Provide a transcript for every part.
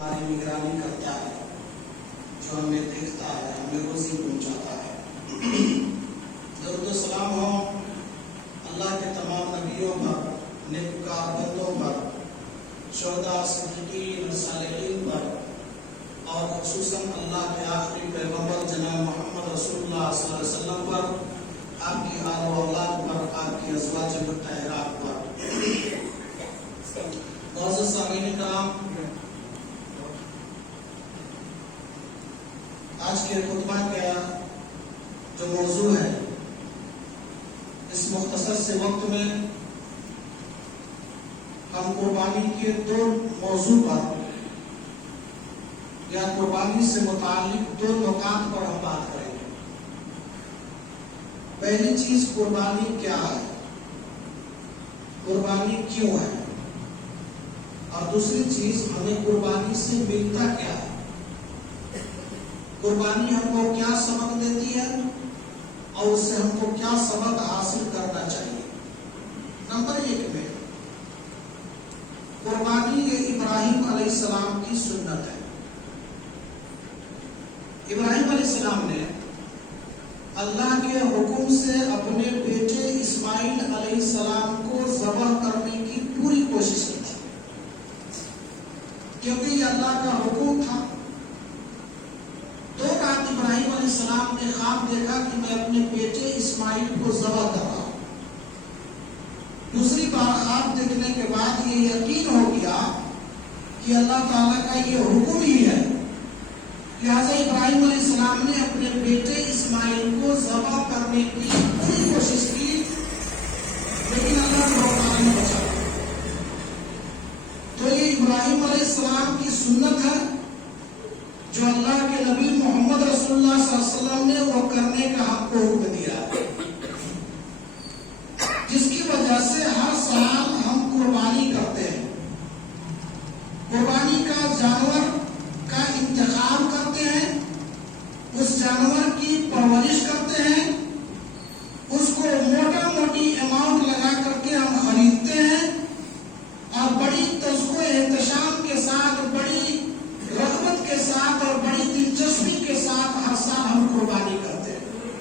ہماری نگرانی کرتا ہے، جو ہمیں دیکھتا ہے، ہمیں روزی پہنچاتا ہے۔ درود و سلام ہو اللہ کے تمام نبیوں پر، نیکوکار بندوں پر، شہداء، صدیقین، صالحین پر، اور خصوصاً اللہ کے آخری پیغمبر جناب محمد رسول اللہ صلی اللہ علیہ وسلم پر، آپ کی آل و اولاد پر، آپ کی ازواج مطہرات پر۔ معزز سامعین کرام، آج کے خطبہ کا جو موضوع ہے، اس مختصر سے وقت میں ہم قربانی کے دو موضوع پر یا قربانی سے متعلق دو نکات پر ہم بات کریں گے۔ پہلی چیز، قربانی کیا ہے، قربانی کیوں ہے، اور دوسری چیز، ہمیں قربانی سے ملتا کیا ہے، قربانی ہم کو کیا سبق دیتی ہے اور اس سے ہم کو کیا سبق حاصل کرنا چاہیے۔ نمبر 1 میں قربانی یہ ابراہیم علیہ السلام کی سنت ہے۔ ابراہیم علیہ السلام نے اللہ کے حکم سے اپنے بیٹے اسماعیل علیہ السلام کو ذبح کرنے کی پوری کوشش کی تھی، کیونکہ یہ اللہ کا حکم تھا۔ 2 رات ابراہیم علیہ السلام نے خواب دیکھا کہ میں اپنے بیٹے اسماعیل کو ذبح کر رہا ہوں۔ دوسری بار خواب دیکھنے کے بعد یہ یقین ہو گیا کہ اللہ تعالیٰ کا یہ حکم ہی ہے، لہذا ابراہیم علیہ السلام نے اپنے بیٹے اسماعیل کو ذبح کرنے کی پوری کوشش کی، لیکن اللہ تعالیٰ نے بچا۔ تو یہ ابراہیم علیہ السلام کی سنت ہے جو اللہ کے نبی محمد رسول اللہ صلی اللہ علیہ وسلم نے وہ کرنے کا ہم کو حکم دیا، جس کی وجہ سے ہر سال ہم قربانی کرتے ہیں۔ قربانی کا جانور کا انتخاب کرتے ہیں، اس جانور کی پرورش کرتے ہیں، اس کو موٹا موٹی اماؤنٹ لگا کر کے ہم خریدتے ہیں، اور بڑی تذکر احتشام کے ساتھ، بڑی رغبت کے ساتھ اور بڑی دلچسپی کے ساتھ ہر سال ہم قربانی کرتے ہیں۔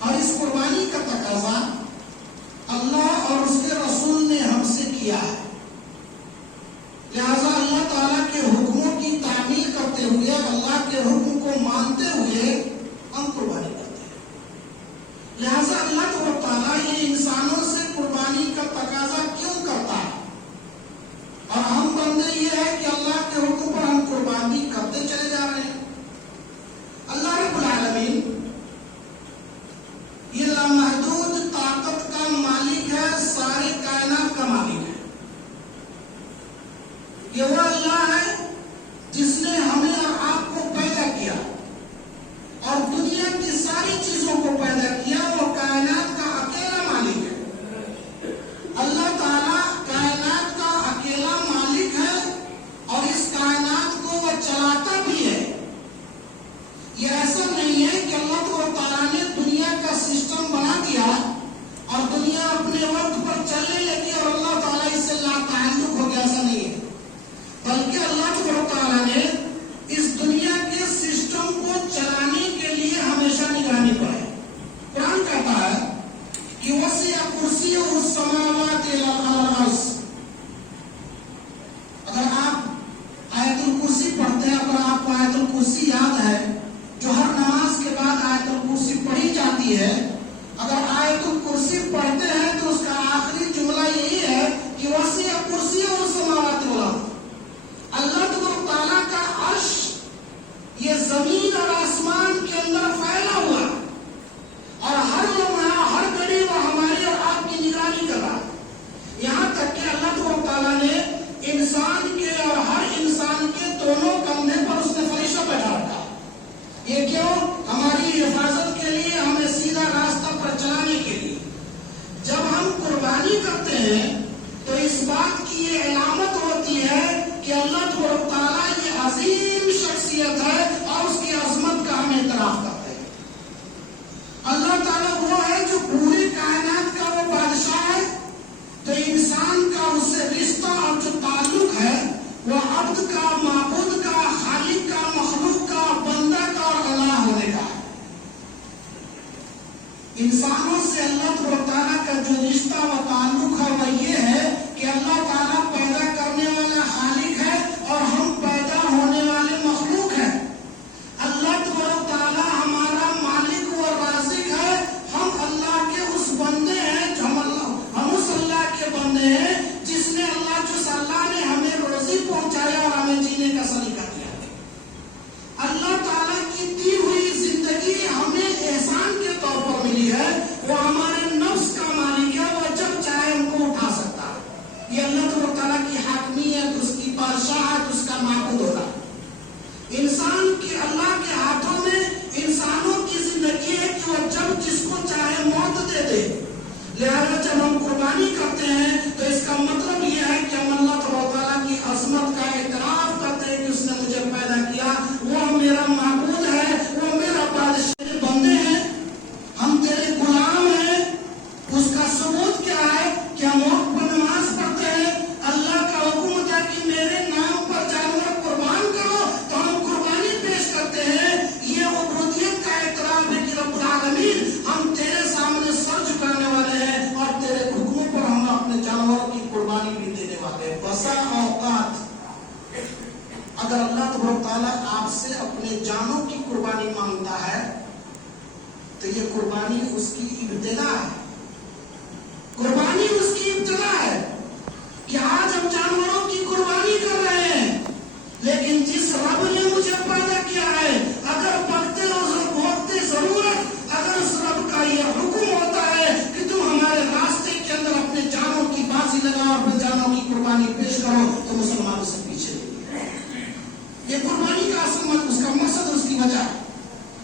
اور اس قربانی کا تقاضا اللہ اور اس کے رسول نے ہم سے کیا ہے، لہذا اللہ تعالیٰ کے حکموں کی تعمیل کرتے ہوئے، اللہ کے حکم کو مانتے ہوئے ہم قربانی کرتے ہیں۔ لہذا اللہ تعالیٰ یہ انسانوں سے قربانی کا تقاضا کیوں کرتا ہے، اور ہم بندے یہ ہے کہ اللہ کے حکم پر ہم قربانی کرتے چلے جا رہے ہیں۔ اللہ رب العالمین یہ لامحدود طاقت کا مالک ہے، سارے کائنات کا مالک ہے۔ یہ وہ اللہ ہے جس نے ہمیں اور آپ کو پیدا کیا اور دنیا کی ساری چیزوں کو پیدا کیا، وہ کائنات کا اکیلا مالک ہے۔ اللہ تعالیٰ کائنات کا اکیلا مالک ہے اور اس کائنات کو وہ چلاتا بھی ہے۔ یہ ایسا نہیں ہے کہ اللہ تعالیٰ نے دنیا کا سسٹم بنا دیا اور دنیا اپنے وقت پر چلنے لگی اور اللہ تعالیٰ اس سے لا تعلق ہو گیا، ایسا نہیں ہے، بلکہ اللہ تعالیٰ نے اس دنیا کے سسٹم کو چلانے کے لیے ہمیشہ نگرانی پڑے۔ قرآن کہتا ہے کہ وسع کرسیہ السماوات والارض۔ اگر آپ آیت الکرسی پڑھتے ہیں، اگر آپ کو آیت الکرسی یاد ہے جو ہر نماز کے بعد آیت الکرسی پڑھی جاتی ہے، اگر آیت الکرسی پڑھتے ہیں تو اس کا آخری جملہ یہی ہے کہ وسع کرسیہ السماوات والارض۔ اللہ تعالیٰ کا عرش یہ زمین اور آسمان کے اندر پھیلا ہوا اور ہر لمحہ، ہر گھڑی وہ ہماری اور آپ کی نگرانی کر رہا ہے، یہاں تک کہ اللہ تعالیٰ نے انسان کے اور ہر انسان کے دونوں کندھے پر اس نے فرشتہ بیٹھا رکھا۔ یہ کیوں؟ ہماری حفاظت کے لیے، ہمیں سیدھا راستہ پر چلانے کے لیے۔ جب ہم قربانی کرتے ہیں تو اس بات کی یہ علامت ہوتی ہے کہ اللہ تعالیٰ یہ عظیم شخصیت ہے اور اس کی عظمت کا ہم اعتراف کرتے ہیں۔ اللہ تعالیٰ وہ ہے جو پوری کائنات کا وہ بادشاہ ہے، تو انسان کا اس سے رشتہ اور جو تعلق ہے وہ عبد کا، معبود کا، خالق کا، مخلوق کا، بندہ کا اور اللہ ہونے کا ہے۔ انسانوں سے اللہ تعالیٰ کا جو رشتہ و تعلق ہے وہ یہ ہے کہ اللہ تعالیٰ پیدا کرنے والا خالق ہے اور ہم پیدا ہونے والے مخلوق ہیں۔ اللہ تعالیٰ ہمارا مالک و رازق ہے، ہم اللہ کے اس بندے ہیں، ہم اس اللہ کے بندے ہیں جس نے جس اللہ نے ہمیں روزی پہنچایا اور ہمیں جینے کا سلیقہ دیا۔ اللہ تعالیٰ کی دی ہوئی زندگی ہمیں احسان کے طور پر ملی ہے، وہ ہمارے نفس کا مالک ہے، وہ جب چاہے ہم کو اٹھا سکتا ہے۔ یہ اللہ تعالیٰ کی حاکمیت، اس کی بادشاہت، اس کا معبود ہوتا ہے۔ انسان کی اللہ کے ہاتھوں میں انسانوں کی زندگی ہے کہ وہ جب جس کو چاہے موت دے دے۔ لہذا جب ہم قربانی کرتے ہیں تو اس کا مطلب یہ ہے کہ ہم اللہ تعالیٰ کی عظمت کا اعتراف کرتے ہیں کہ اس نے مجھے پیدا کیا، وہ میرا معبود ہے، وہ میرا بادشاہ، بندے ہیں، ہم تیرے غلام ہیں۔ اس کا ثبوت کیا ہے کہ ہم وقت پر نماز پڑھتے ہیں، اللہ کا حکم تھا کہ میرے نام پر جانور قربان کرو تو ہم قربانی پیش کرتے ہیں۔ یہ عبودیت کا اعتراف ہے کہ رب العالمین ہم تیرے سامنے سر جھکانے والے ہیں اور تیرے حکموں پر ہم اپنے جانوروں کی قربانی بھی دینے والے ہیں۔ بسا اوقات اگر اللہ تعالیٰ آپ سے اپنے جانوں کی قربانی مانگتا ہے تو یہ قربانی اس کی ابتدا ہے، قربانی اس کی ابتدا ہے کہ آج ہم جانوروں کی قربانی کر رہے ہیں، لیکن جس رب نے مجھے پیدا کیا ہے، اگر وقت ضرورت اگر اس رب کا یہ حکم ہوتا ہے کہ تم ہمارے راستے کے اندر اپنے جانوں کی بازی لگاؤ، اپنے جانوں کی قربانی پیش کرو، تو مسلمانوں سے پیچھے نہیں۔ یہ قربانی کا اصل اس کا مقصد، اس کی وجہ،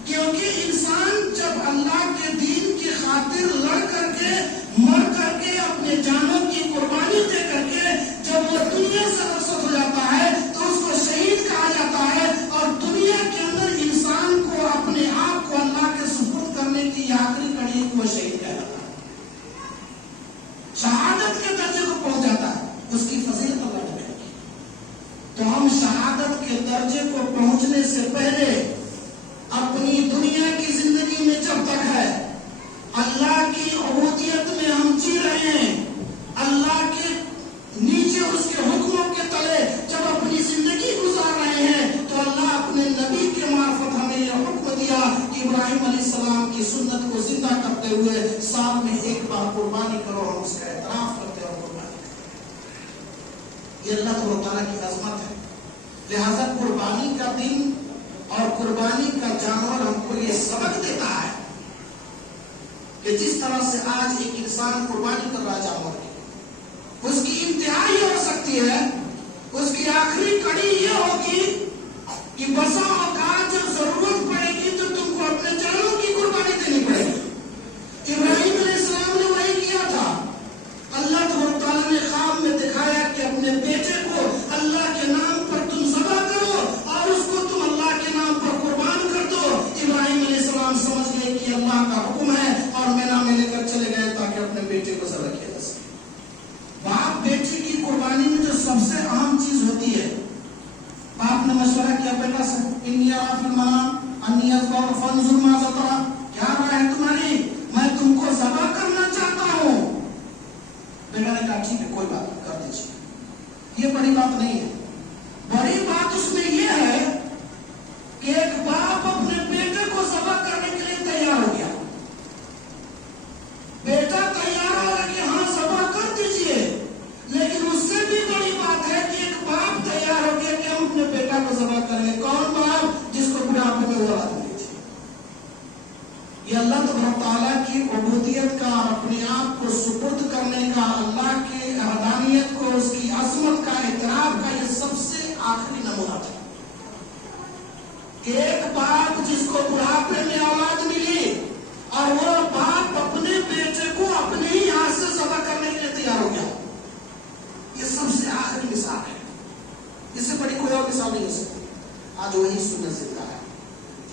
کیونکہ انسان جب اللہ کے دین کی خاطر لڑ کر کے، مر کر کے، اپنے جانوں کی قربانی دے کر کے جب وہ دنیا سے رخصت ہو جاتا ہے تو اس کو شہید کہا جاتا ہے، اور دنیا کے اندر انسان کو اپنے آپ کو اللہ کے سپرد کرنے کی آخری کڑی کو وہ شہید کہلاتا ہے، شہادت کے درجے کو پہنچ جاتا ہے، اس کی فضیلت اللہ نے بیان کی۔ تو ہم شہادت کے درجے کو پہنچنے سے پہلے اپنی دنیا کی زندگی میں جب تک ہے اللہ کی عبودیت میں ہم جی رہے ہیں، اللہ کے نیچے اس کے حکموں کے تلے جب اپنی زندگی گزار رہے ہیں، تو اللہ اپنے نبی کے معرفت ہمیں یہ حکم دیا کہ ابراہیم علیہ السلام کی سنت کو زندہ کرتے ہوئے سال میں ایک بار قربانی کرو، ہم اس کا اعتراف کرتے ہیں اور قربانی کرتے ہیں۔ یہ اللہ تعالیٰ کی عظمت ہے۔ لہذا قربانی کا دن اور قربانی کا جانور ہم کو یہ سبق دیتا ہے کہ جس طرح سے آج ایک انسان قربانی کر رہا ہے جانور کی، اس کی انتہا یہ ہو سکتی ہے، اس کی آخری کڑی یہ ہوگی کہ بسا اوقات جب ضرورت پڑے گی تو تم کو اپنے جانوں کی قربانی دینی پڑے گی۔ ابراہیم علیہ السلام نے وہی کیا تھا۔ اللہ تعالیٰ نے خواب میں دکھایا کہ اپنے بیٹے کو اللہ کے نام پر تم ذبح کرو اور اس کو تم اللہ کے نام پر قربان کر دو۔ ابراہیم علیہ السلام سمجھ گئے کہ اللہ کا حکم ہے اور مینا میں لے کر چلے گئے تاکہ اپنے بیٹے کو ذبح کیا جا سکے۔ باپ بیٹے کی قربانی میں جو سب سے اہم چیز ہوتی ہے، باپ نے مشورہ کیا بیٹا سے، انی ارا فی المنام انی اذبح فانظر ماذا ترى، کیا رائے ہے تمہاری، میں تم کو ذبح کرنا چاہتا ہوں۔ بیٹا نے کہا ٹھیک ہے کوئی بات نہیں، کر دیجیے۔ یہ بڑی بات نہیں ہے، بڑی بات اس میں یہ ہے کہ ایک باپ اپنے بیٹے کو ذبح کرنے کے لیے تیار ہو گیا، بیٹا تیار ہو گیا کہ ہاں ذبح کر دیجیے، لیکن اس سے بھی بڑی بات ہے کہ ایک باپ تیار ہو گیا کہ ہم اپنے بیٹا کو ذبح کریں گے۔ کون باپ؟ جس کو بڑھاپے میں اولاد ملی تھی۔ یہ اللہ تعالیٰ کی عبودیت کا اور اپنے آپ کو سپرد کرنے کا، اللہ کی وحدانیت کو، اس کی عظمت کا اعتراف کا یہ سب سے آخری نمونہ تھا۔ ایک باپ جس کو بڑھاپے میں اولاد ملی اور وہ باپ اپنے بیٹے کو اپنے ہی ہاتھ سے ذبح کرنے کے لیے تیار ہو گیا، یہ سب سے آخری مثال ہے۔ اس سے بڑی کوئی اور مثال نہیں ہو سکتی۔ آج وہی سنت زندہ ہے،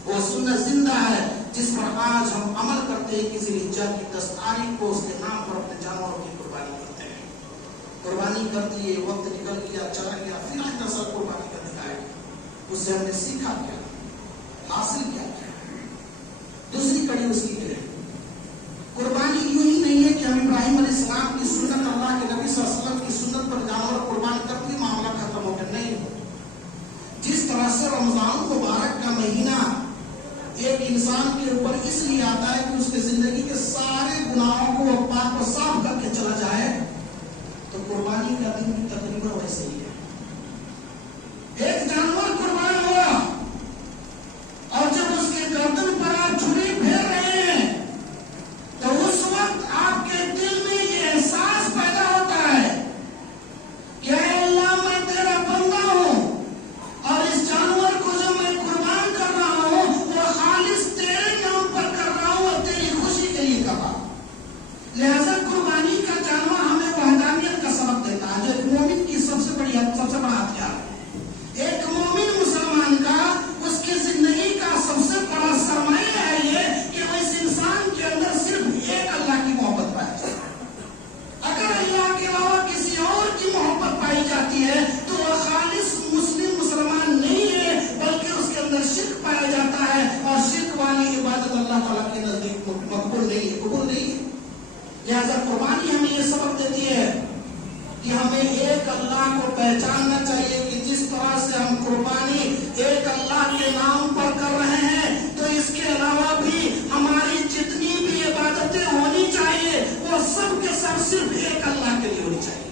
وہ سنت زندہ ہے جس پر آج ہم عمل کرتے ہیں کہ ذی الحجہ کی 10 تاریخ کو اس کے نام پر اپنے جانوروں کی قربانی کرتے ہیں۔ قربانی کر دیے، وقت نکل گیا، چلا گیا، پھر آئندہ سال قربانی کرتے ہیں۔ اس سے ہم نے سیکھا کیا، حاصل کیا؟ دوسری کڑی اس کی ہے قربانی یوں ہی نہیں ہے کہ ہم ابراہیم علیہ السلام کی سنت، اللہ کے نبی صلی اللہ علیہ وسلم کی سنت پر جانور قربان کر کے معاملہ ختم ہو گیا، نہیں۔ جس طرح سے رمضان مبارک کا مہینہ ایک انسان کے اوپر اس لیے آتا ہے کہ اس کی زندگی کے سارے گناہوں کو پاک و صاف کر کے چلا جائے، تو قربانی کا دن بھی تقریباً ویسے ہی ہے۔ ایک جانور قربان ہوا اور جب اس کے گردن پر آپ چھری پھیر رہے ہیں تو اس وقت آپ کے دل میں یہ احساس پیدا ہوتا ہے کہ اے اللہ میں تیرا بندہ ہوں اور اس جانور کو جو میں قربان کر رہا ہوں وہ خالص تیرے نام پر کر رہا ہوں اور تیری خوشی کے لیے کر رہا ہوں۔ لہذا قربانی کا جانور ہمیں وحدانیت کا سبق دیتا ہے، جو ایک مومن کی سب سے بڑا ہتھیار ہے۔ ایک مومن مسلمان کا اس کی زندگی کا سب سے بڑا سرمایہ ہے یہ کہ وہ اس انسان کے اندر صرف ایک اللہ کی محبت پائی جائے۔ اگر اللہ کے علاوہ کسی اور کی محبت پائی جاتی ہے تو وہ خالص مسلمان نہیں ہے، بلکہ اس کے اندر شرک پایا جاتا ہے، اور شرک والی عبادت اللہ تعالیٰ کے نزدیک مقبول نہیں ہے، قبول نہیں ہے۔ لہذا قربانی ہمیں یہ سبق دیتی ہے کہ ہمیں ایک اللہ کو پہچاننا چاہیے کہ جس طرح سے ہم قربانی ایک اللہ کے نام پر کر رہے ہیں تو اس کے علاوہ بھی ہماری جتنی بھی عبادتیں ہونی چاہیے وہ سب کے سب صرف ایک اللہ کے لیے ہونی چاہیے۔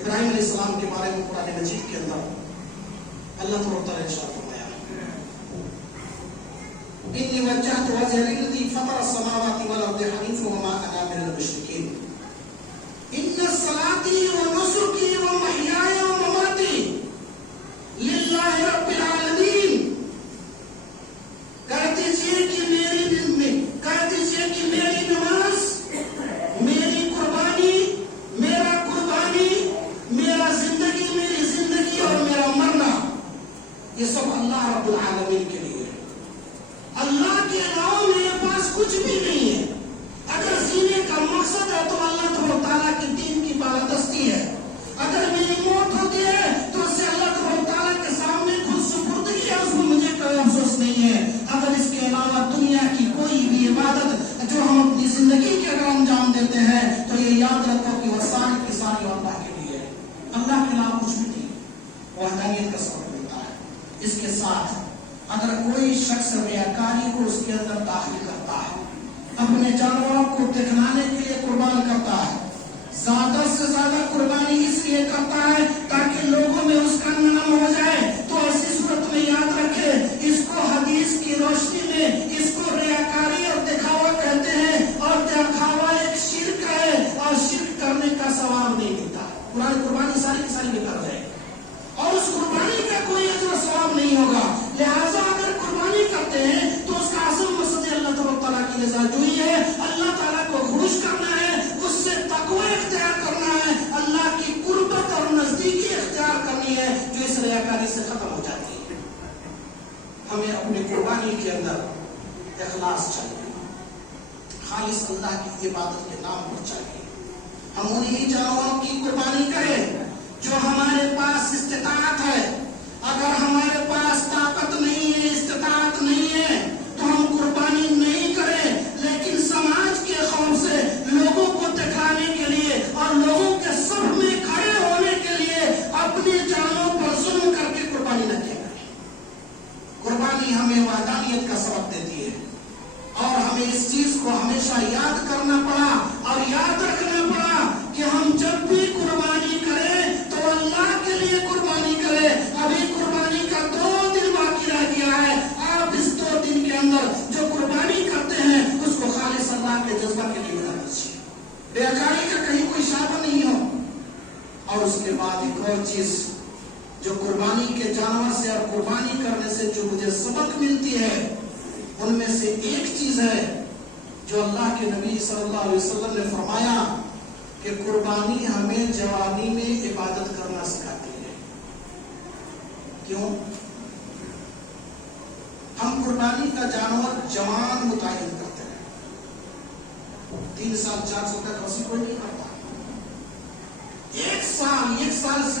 ابراہیم علیہ السلام کے بارے میں قرآن مجید کے اندر اللہ تعالیٰ نے ارشاد فرمایا إني وجهت وجهي للذي فطر السماوات والأرض حنيفا وما أنا من المشركين إن صلاتي ونسكي ومحياي ومماتي لله رب العالمين۔ کہہ دیجیے کہ میری نماز، میری قربانی، میرا قربانی، میری زندگی اور میرا مرنا یہ سب اللہ رب العالمین کے لیے۔ اللہ کے علاوہ میرے پاس کچھ بھی نہیں ہے۔ اگر جینے کا مقصد ہے تو اللہ تعالیٰ کے دین کی بالادستی ہے۔ اگر میری موت ہوتی ہے تو اس سے اللہ تعالیٰ کے سامنے خود سپردگی ہے، اس میں مجھے کوئی افسوس نہیں ہے۔ اگر اس کے علاوہ دنیا کی کوئی بھی عبادت جو ہم اپنی زندگی کے اگر انجام دیتے ہیں تو یہ یاد رکھو کہ وہ ساری کی ساری اللہ کے لیے ہے، اللہ کے علاوہ کچھ بھی نہیں۔ وحدانیت کا سبق ملتا ہے۔ اس کے ساتھ اگر کوئی شخص ریاکاری کو اس کے اندر داخل کرتا ہے، اپنے جانوروں کو دکھلانے کے لیے قربان کرتا ہے، زیادہ سے زیادہ قربانی اس لیے کرتا ہے تاکہ لوگوں میں اس کا نام ہو جائے، تو ایسی صورت میں یاد رکھے اس کو حدیث کی روشنی میں اس کو ریاکاری اور دکھاوا کہتے ہیں، اور دکھاوا ایک شرک ہے اور شرک کرنے کا ثواب نہیں ملتا۔ قربانی ساری کی ساری کر رہے اور اس قربانی کا کوئی اجر و ثواب نہیں ہوگا۔ لہٰذا اگر قربانی کرتے ہیں تو اس کا اصل مقصد اللہ تعالیٰ کی رضا جوئی ہے، اللہ تعالیٰ کو خوش کرنا ہے، اس سے تقوی اختیار کرنا ہے، اللہ کی قربت اور نزدیکی اختیار کرنی ہے جو اس ریاکاری سے ختم ہو جاتی ہے۔ ہمیں اپنی قربانی کے اندر اخلاص چاہیے، خالص اللہ کی عبادت کے نام پر چاہیے۔ ہم انہی جانوروں کی قربانی کریں جو ہمارے پاس استطاعت ہے۔ اگر ہمارے پاس طاقت نہیں ہے، استطاعت نہیں ہے تو ہم قربانی نہیں کریں، لیکن سماج کے خوف سے لوگوں کو دکھانے کے لیے اور لوگوں کے صف میں کھڑے ہونے کے لیے اپنی جانوں پر ظلم کر کے قربانی نہ کیا کریں۔ قربانی ہمیں وحدانیت کا سبق دیتی ہے، اور ہمیں اس چیز کو ہمیشہ یاد کرنا پڑا اور یاد رکھنا پڑا کہ ہم جب بھی قربانی کریں تو اللہ کے لیے قربانی کریں۔ ابھی قربانی کا 2 دن باقی رہ گیا ہے، آپ اس 2 دن کے اندر جو قربانی کرتے ہیں اس کو خالص اللہ کے جذبہ کے لیے بنا دیجیے، ریاکاری کا کہیں کوئی شابہ نہیں ہو۔ اور اس کے بعد ایک اور چیز جو قربانی کے جانور سے اور قربانی کرنے سے جو مجھے سبق ملتی ہے ان میں سے ایک چیز ہے جو اللہ کے نبی صلی اللہ علیہ وسلم نے فرمایا کہ قربانی ہمیں جوانی میں عبادت کرنا سکھاتی ہے۔ کیوں؟ ہم قربانی کا جانور جوان متعین کرتے ہیں، 3 سال 4 سال تک وسیع کوئی نہیں کرتا، 1 سال سے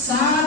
7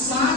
7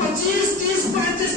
25, 30, 35,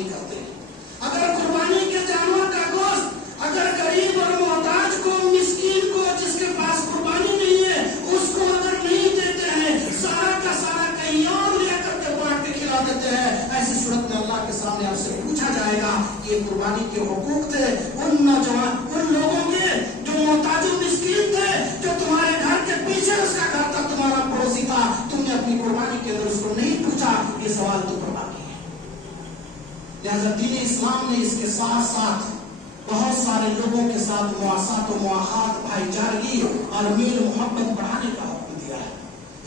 قربانی کرتے ہیں. اگر قربانی کے جانور کا گوشت اگر غریب اور محتاج کو, مسکین کو, جس کے پاس قربانی نہیں ہے, اس کو اگر نہیں دیتے ہیں, سارا کا سارا کہیں اور لے کر کے بانٹ کے کھلا دیتے ہیں, ایسی صورت میں اللہ کے سامنے آپ سے پوچھا جائے گا یہ قربانی کے حقوق تھے ان نوجوان, ان لوگوں کے جو محتاج و مسکین تھے, جو تمہارے گھر کے پیچھے اس کا گھر تھا, تمہارا پڑوسی تھا, تم نے اپنی قربانی کے اندر اس کو نہیں پوچھا, یہ سوال تو باقی ہے. لہذا دین اسلام نے اس کے ساتھ ساتھ بہت سارے لوگوں کے ساتھ مواسات و مواخات, بھائی چارگی اور میل محبت بڑھانے کا حکم دیا ہے.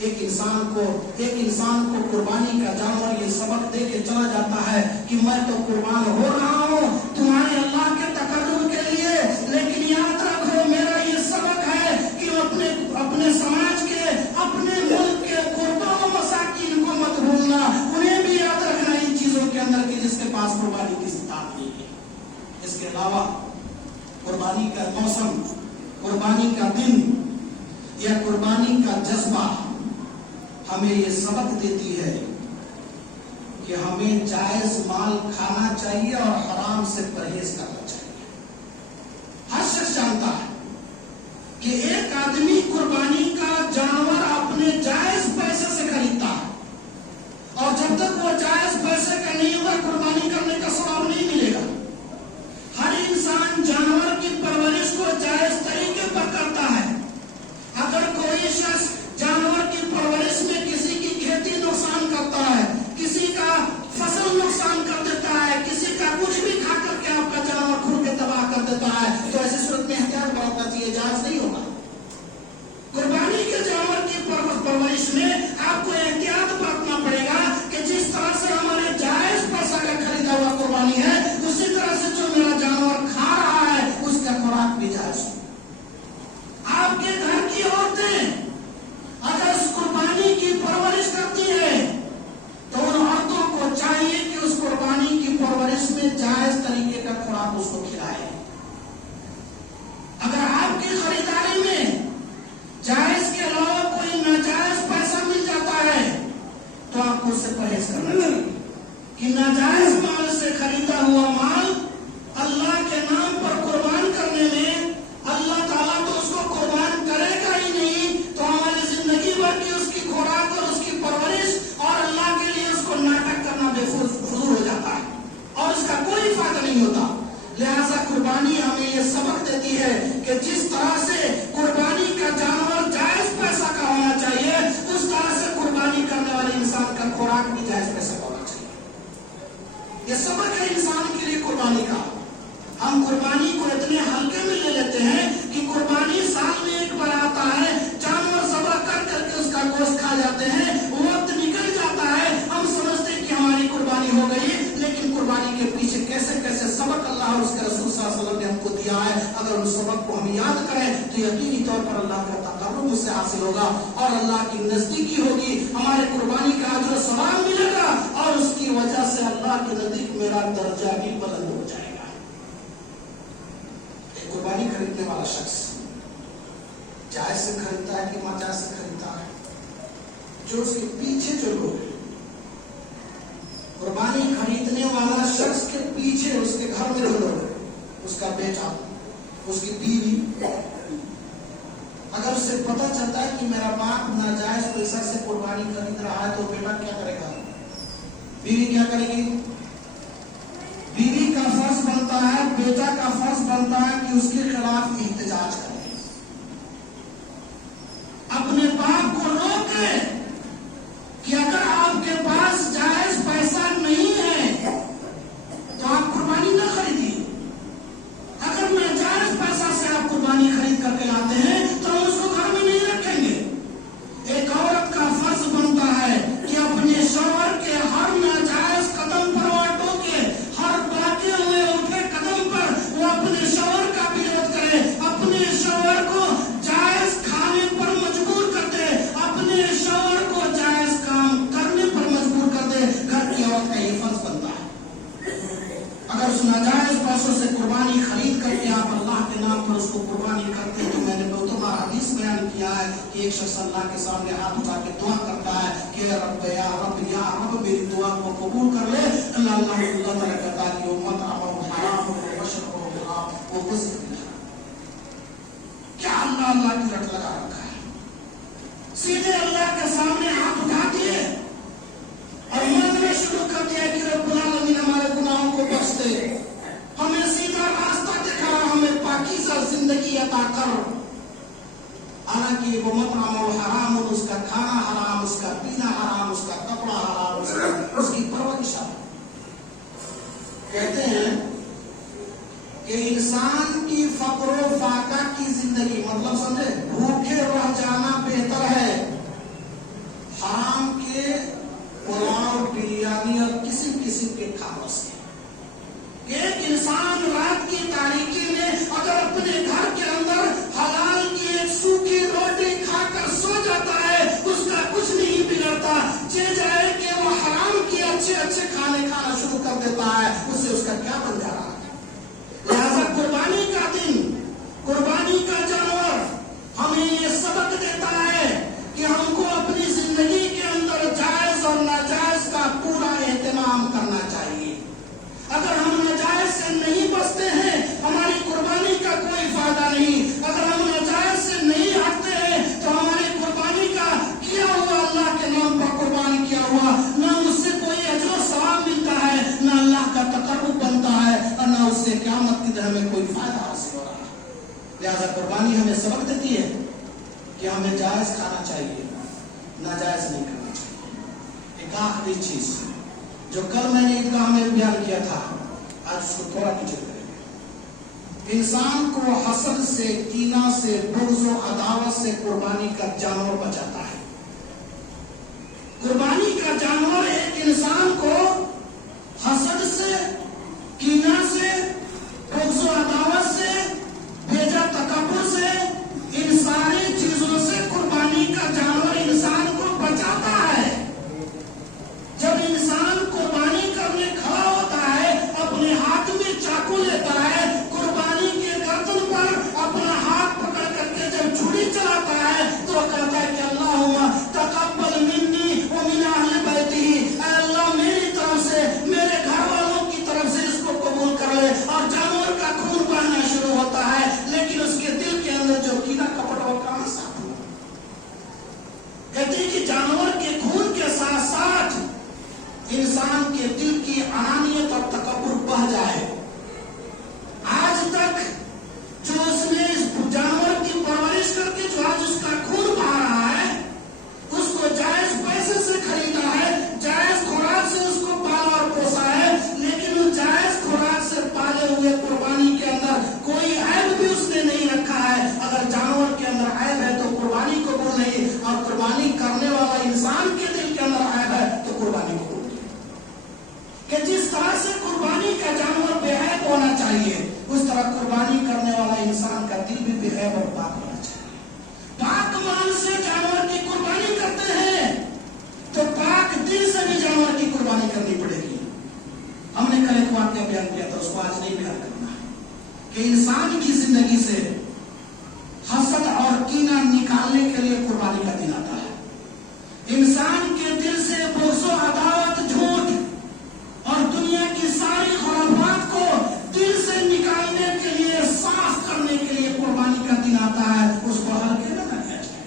ایک انسان کو قربانی کا جانور یہ سبق دے کے چلا جاتا ہے کہ میں تو قربان ہو رہا ہوں تمہارے اللہ کے تقرب کے لیے, لیکن یاد رکھو میرا یہ سبق ہے کہ اپنے سماج کے, اپنے ملک کے غربا و مساکین کو مت بھولنا, انہیں بھی یاد رکھنا ان چیزوں کے اندر کہ جس کے پاس قربانی کی استطاعت نہیں ہے. اس کے علاوہ قربانی کا موسم, قربانی کا دن یا قربانی کا جذبہ ہمیں یہ سبق دیتی ہے کہ ہمیں جائز مال کھانا چاہیے اور حرام سے پرہیز کرنا چاہیے. ہر شخص جانتا ہے کہ ایک آدمی قربانی کا جانور اپنے جائز پیسے سے خریدتا ہے, اور جب تک وہ جائز پیسے کا نہیں ہوگا قربانی کرنے کا ثواب نہیں ملے گا. ہر انسان جانور کی پرورش کو جائز طریقے پر کرتا ہے. اگر کوئی شخص جانور کی پرورش میں کسی کی کھیتی نقصان کرتا ہے, کسی کا فصل نقصان کر دیتا ہے, کسی کا کچھ بھی کھا کر کے آپ کا جانور کھل کے تباہ کر دیتا ہے, تو ایسی صورت میں احتیاط برتنا چاہیے, جائز نہیں ہوگا. قربانی کے جانور کی پرورش میں آپ کو احتیاط برتنا پڑے گا کہ جس طرح سے ہمارے جائز پیسہ کا خریدا ہوا قربانی ہے, اسی طرح سے جو میرا جانور کھا رہا ہے اس کا خوراک بھی جائز ہو. آپ کے گھر کی عورتیں اگر اس قربانی کی پرورش کرتی ہے تو ان عورتوں کو چاہیے کہ اس قربانی کی پرورش میں جائز طریقے کا خوراک اس کو کھلائے. اگر آپ کی خریداری میں جائز کے علاوہ کوئی ناجائز پیسہ مل جاتا ہے تو آپ کو اس سے پرہیز کرنا چاہیے کہ ناجائز مال سے خریدا ہوا مال اللہ کے نام پر قربان کرنے میں اللہ تعالیٰ تو اس کو قربان کرے گا ہی نہیں, تو ہماری زندگی بھر کی اس کی خوراک اور اس کی پرورش اور اللہ کے لیے اس کو ناٹک کرنا بے فضول ہو جاتا ہے اور اس کا کوئی فائدہ نہیں ہوتا. لہذا قربانی ہمیں یہ سبق دیتی ہے کہ جس طرح سے قربانی کا جانور جائز پیسہ کا ہونا چاہیے, اس طرح سے قربانی کرنے والے انسان کا خوراک بھی جائز پیسہ کا ہونا چاہیے. یہ سبق ہے انسان کے لیے قربانی کا. ہم قربانی کو اتنے ہلکے میں لے لیتے ہیں کہ قربانی سال میں ایک بار آتا ہے, جانور ذبح کر کر کے اس کا گوشت کھا جاتے ہیں, وقت نکل جاتا ہے, ہم سمجھتے ہیں کہ ہماری قربانی ہو گئی, لیکن قربانی کے پیچھے کیسے کیسے سبق اللہ اور اس کے رسول صلی اللہ علیہ وسلم نے ہم کو دیا ہے. اگر ان سبق کو ہم یاد کریں تو یقینی طور پر اللہ کا تقرب اس سے حاصل ہوگا اور اللہ کی نزدیکی ہوگی, ہمارے قربانی کا اجر و ثواب ملے گا اور اس کی وجہ سے اللہ کے نزدیک میرا درجہ بھی بلند ہو جائے گا. قربانی خریدنے والا شخص جائز سے خریدتا ہے کہ ناجائز سے خریدتا ہے, جو اس کے پیچھے جو لوگ ہیں, قربانی خریدنے والا شخص کے پیچھے اس کے گھر میں جو لوگ ہیں, اس کا بیٹا, اس کی بیوی, اگر اس سے پتہ چلتا ہے کہ میرا باپ ناجائز پیسہ سے قربانی خرید رہا ہے تو بیٹا کیا کرے گا, بیوی کیا کرے گی؟ بیوی کا فرض بنتا ہے, بیٹا کا فرض بنتا ہے کہ اس کے خلاف احتجاج کرے, اپنے باپ کو روکے کہ اگر آپ کے پاس جائز پیسہ نہیں ہے تو آپ قربانی نہ خریدیے. اگر ناجائز پیسہ سے آپ قربانی خرید کر کے لاتے ہیں تو ہم اس کو گھر میں نہیں رکھیں گے. ایک عورت کا فرض بنتا ہے کہ اپنے شوہر کے ہر ناجائز قدم پر واٹوں کے, ہر باقی ہوئے اٹھے قدم پر وہ اپنے شوہر کا بھی عزت کرے, اپنے شوہر کو جائز کھانے پر مجبور کر دے, اپنے شوہر کو جائز کام کرنے پر مجبور کر دے. گھر کی عورت کا یہ فرض بنتا ہے. اگر اس ناجائز پیسوں سے قربانی خرید کر کے آپ اللہ کے نام پر اس کو قربانی کرتے ہیں تو میں نے بہت حدیث بیان کیا ہے کہ ایک شخص اللہ کے سامنے ہاتھ اٹھا کے دعا کرتا ہے کہ رب یا رب یا رب میری دعا کو قبول کر لے. اللہ تعالیٰ کہتا ہے کہ امت حرام و مشرب و حرام وہ غسل بالحرام. کیا اللہ کی رٹ لگا رکھا ہے. سیدھے اللہ کے سامنے ہاتھ اٹھا دیے اور مانگنا شروع کر دیا کہ رب العالمین ہمارے گناہوں کو بخش دے, ہمیں سیدھا راستہ دکھا, ہمیں پاکیزہ زندگی عطا کر. حالانکہ وہ مطعم و حرام, اس کا کھانا حرام, اس کا پینا حرام, اس کا کپڑا حرام, اس کی پرورش حرام. کہتے ہیں کہ انسان کی فقر و فاقہ کی زندگی, مطلب سمجھے, بھوکے رہ جانا بہتر ہے حرام کے پلاؤ, بریانی اور قسم قسم کے کھانوں سے. ایک انسان رات کی تاریکی میں اگر اپنے گھر کے اندر حلال کی ایک سوکھی روٹی کھا کر سو جاتا ہے, اس کا کچھ نہیں بگڑتا. یہ جائے کہ وہ حرام کی اچھے اچھے کھانے کھانا شروع کر دیتا ہے, اس سے اس کا کیا بن جا رہا ہے. لہذا قربانی کا دن, قربانی کا جانور ہمیں یہ سبق دیتا ہے کہ ہم کو اپنی زندگی کے اندر جائز اور ناجائز کا پورا اہتمام کرنا چاہیے. اگر ہم ناجائز سے نہیں بچتے ہیں, ہماری قربانی کا کوئی فائدہ نہیں. اگر ہم ناجائز سے نہیں ہٹتے ہیں تو ہماری قربانی کا کیا ہوا, اللہ کے نام پر قربان کیا ہوا, نہ اس سے کوئی اجر و ثواب ملتا ہے, نہ اللہ کا تقرب بنتا ہے, اور نہ اس سے قیامت کی دن ہمیں کوئی فائدہ حاصل ہو رہا ہے. لہذا قربانی ہمیں سبق دیتی ہے کہ ہمیں جائز کھانا چاہیے, ناجائز نہیں کرنا چاہیے. ایک آخری چیز جو کل میں نے عیدگاہ میں بیان کیا تھا, آج اس کو تھوڑا پیچھے کریں گے. انسان کو حسد سے, کینہ سے, بغض و عداوت سے قربانی کا جانور بچاتا ہے. قربانی کا جانور ایک انسان کو حسد سے, کینہ سے, بغض و عداوت سے, بھیجا تکبر سے, ان ساری چیزوں سے قربانی کا جانور انسان کو بچاتا ہے. جب انسان قربانی کرنے کھڑا ہوتا ہے, اپنے ہاتھ میں چاقو لیتا ہے, قربانی کے گردن پر اپنا ہاتھ پکڑ کر کے جب چھری چلاتا ہے تو کہتا ہے کہ اللہم تقبل منی ومن اہل بیتی, اے اللہ میری طرف سے, میرے گھر والوں کی طرف سے اس کو قبول کر لے. اور جانور کا خون بہنا شروع ہوتا ہے, لیکن اس کے دل کے اندر جو کینہ کپٹ وہ کہاں سے آتا ہے. کہتے ہیں کہ جانور کے خون کے ساتھ ساتھ انسان کے دل کی انانیت اور تکبر بہ جائے. آج تک جو اس نے اس جانور کی پرورش کر کے جو آج اس کا خون بہا رہا ہے, اس کو جائز پیسے سے خریدا ہے, جائز خوراک سے اس کو پالا اور پوسا ہے, لیکن اس جائز خوراک سے پالے ہوئے قربانی کے اندر کوئی عیب بھی اس نے نہیں رکھا ہے. اگر جانور کے اندر عیب ہے تو قربانی قبول نہیں, اور قربانی کرنے والا انسان کے دل کے اندر عیب ہے تو قربانی قبول. کہ جس طرح سے قربانی کا جانور بے عیب ہونا چاہیے, اس طرح قربانی کرنے والا انسان کا دل بھی بے عیب اور پاک ہونا چاہیے. پاک مال سے جانور کی قربانی کرتے ہیں تو پاک دل سے بھی جانور کی قربانی کرنی پڑے گی. ہم نے کل ایک واقعہ بیان کیا تھا, اس کو آج نہیں بیان کرنا ہے کہ انسان کی زندگی سے حسد اور کینہ نکالنے کے لیے قربانی کا دن آتا ہے. انسان کے دل سے بغض و عداوت, جھوٹ اور دنیا کی ساری خرافات کو دل سے نکالنے کے لیے, صاف کرنے کے لیے قربانی کا دن آتا ہے. اس کو ہلکے نہ لیا جائے.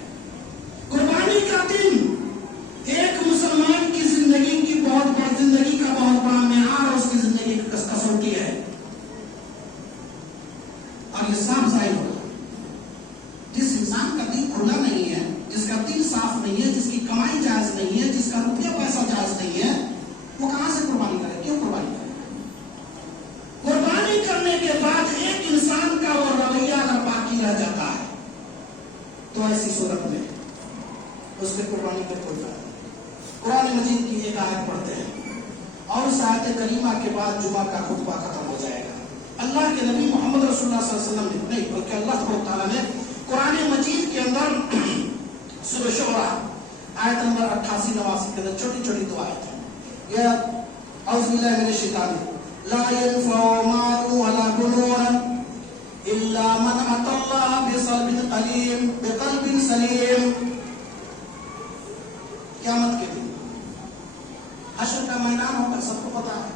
قربانی کا دن ایک مسلمان کی زندگی کی بہت بڑی, زندگی کا بہت بڑا معیار, اس کی زندگی کی کسوٹی ہے. اور یہ صاف ظاہر ہوگا. جس انسان کا دل کھلا نہیں ہے, جس کا دل صاف نہیں ہے, جس کی کمائی جائز نہیں ہے, جس کا روپیہ پیسہ جائز نہیں ہے, وہ کہاں سے قربانی کرے, کیوں قربانی کرے. قربانی کرنے کے بعد ایک انسان کا وہ رویہ اگر باقی رہ جاتا ہے تو ایسی صورت میں اس پہ قربانی کا کوئی فائدہ نہیں. قرآن مجید کی ایک آیت پڑھتے ہیں اور اس آیت کریمہ کے بعد جمعہ کا خطبہ ختم ہو جائے گا. اللہ کے نبی محمد رسول اللہ صلی اللہ علیہ وسلم نے نہیں بلکہ اللہ تعالیٰ نے قرآن مجید کے اندر سورہ شعراء آیت نمبر 88-89 کے اندر چھوٹی چھوٹی دو آیت ہیں. یا اعوذ باللہ من الشیطان لا ينفع مال ولا بنون الا من اتى الله بقلب سلیم. قیامت کے دن حشر کا میدان ہوگا, سب کو پتا ہے.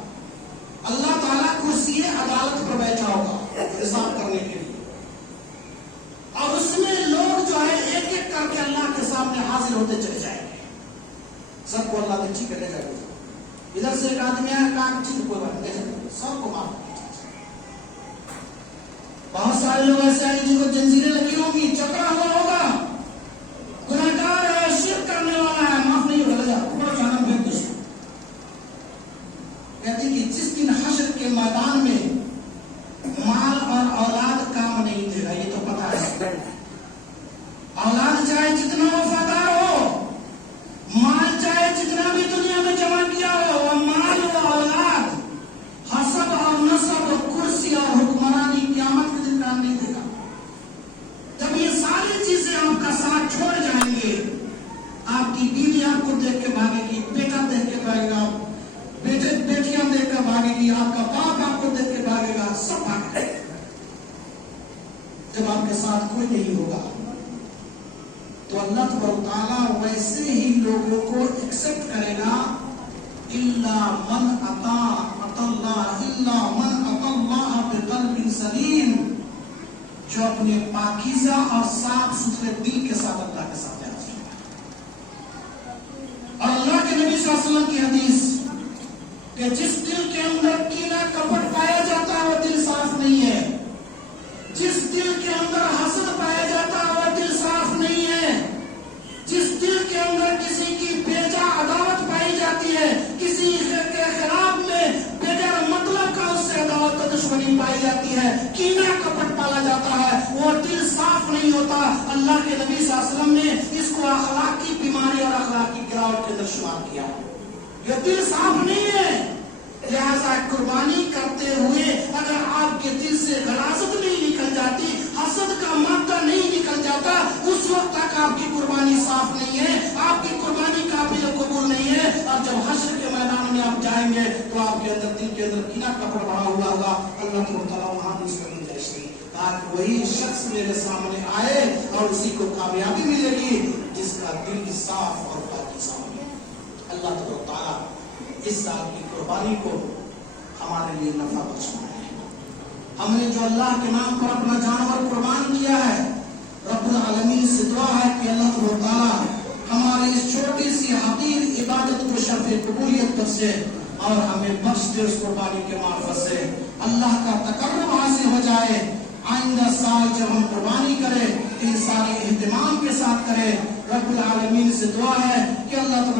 اللہ تعالیٰ کرسی عدالت پر بیٹھا ہوگا حساب کرنے کے لیے، اور اس میں لوگ جو ہے ایک ایک کر کے اللہ کے سامنے حاضر ہوتے چلے جائیں گے، سب کو اللہ نے ٹھیک لے جائے گا. ادھر سے ایک آدمی آیا کہا ٹھیک کوئی بات نہیں، سب کو معاف. بہت سارے لوگ ایسے ہیں جن کو جنجیریں لگی ہوں گی، چکرا ہوا ہوگا، گنہگار ہے، شرک کرنے والا ہے، معاف نہیں ہوگا، لے جاؤ اوپر جہنم پھینک دو. کہتے ہیں کہ جس دن حشر کے میدان میں مال اور اولاد کام نہیں دے گا، یہ تو پتا ہے. اولاد چاہے جتنا وفادار ہو، مال چاہے جتنا بھی دنیا میں جمع کیا ہو، وہ مال و اولاد، حسب اور نسب اور کرسی اور حکمرانی قیامت کے دن کام نہیں دے گا. جب یہ ساری چیزیں آپ کا ساتھ چھوڑ جائیں گے، آپ کی بیوی آپ کو دیکھ کے بھاگے گی، بیٹا دیکھ کے بھاگے گا، بیٹیاں دیکھ کر بھاگے گی، آپ کا باپ آپ کو دیکھ کے بھاگے گا، سب بھاگے گا. جب آپ کے ساتھ کوئی نہیں ہوگا تو اللہ تبارک تعالیٰ ویسے ہی لوگوں کو ایکسپٹ کرے گا. الا من اطاع اللہ بقلب سلیم، جو اپنے پاکیزہ اور صاف ستھرے دل کے ساتھ اللہ کے ساتھ حاضر ہے. اور اللہ کے نبی صلی اللہ علیہ وسلم کی حدیث کہ جس دل کے اندر کینہ کپٹ پایا جاتا ہے وہ دل صاف نہیں ہے، جس دل کے اندر حسد پایا جاتا ہے وہ دل صاف نہیں ہے، جس دل کے اندر کسی کی بیجا عداوت پائی جاتی ہے، کسی کے خلاف میں بغیر مطلب کا اس سے عداوت و دشمنی پائی جاتی ہے، کینہ کپٹ پالا جاتا ہے، وہ دل صاف نہیں ہوتا. اللہ کے نبی صلی اللہ علیہ وسلم نے اس کو اخلاق کی بیماری اور اخلاق کی گراوٹ کے اندر شمار کیا. یہ دل صاف نہیں ہے. لہذا قربانی کرتے ہوئے اگر آپ کے دل سے غلاظت نہیں نکل جاتی، حسد کا مادہ نہیں نکل جاتا، اس وقت تک آپ کی قربانی صاف نہیں ہے، آپ کی قربانی قابل قبول نہیں ہے. اور جب حشر کے میدان میں آپ جائیں گے تو آپ کے اندر دل کے اندر کینہ کپٹ بڑا ہوا ہوگا. اللہ تعالیٰ وہاں اس کو نہیں جائے تاکہ وہی شخص میرے سامنے آئے اور اسی کو کامیابی ملے گی جس کا دل صاف اور پاکیزہ ہو. اللہ تعالیٰ اس سال کی قربانی کو ہمارے لیے نفع بخشائے. ہم نے جو اللہ کے نام پر اپنا جانور قربان کیا ہے، رب العالمین سے دعا ہے کہ اللہ تعالیٰ ہماری اس چھوٹی سی حقیر عبادت کو شرف قبولیت بخشے اور ہمیں بخش دے اس قربانی کے معرفت سے. اللہ کا تقرب حاصل ہو جائے. آئندہ سال جب ہم قربانی کریں تو ان سارے اہتمام کے ساتھ کریں. رب العالمین سے دعا ہے کہ اللہ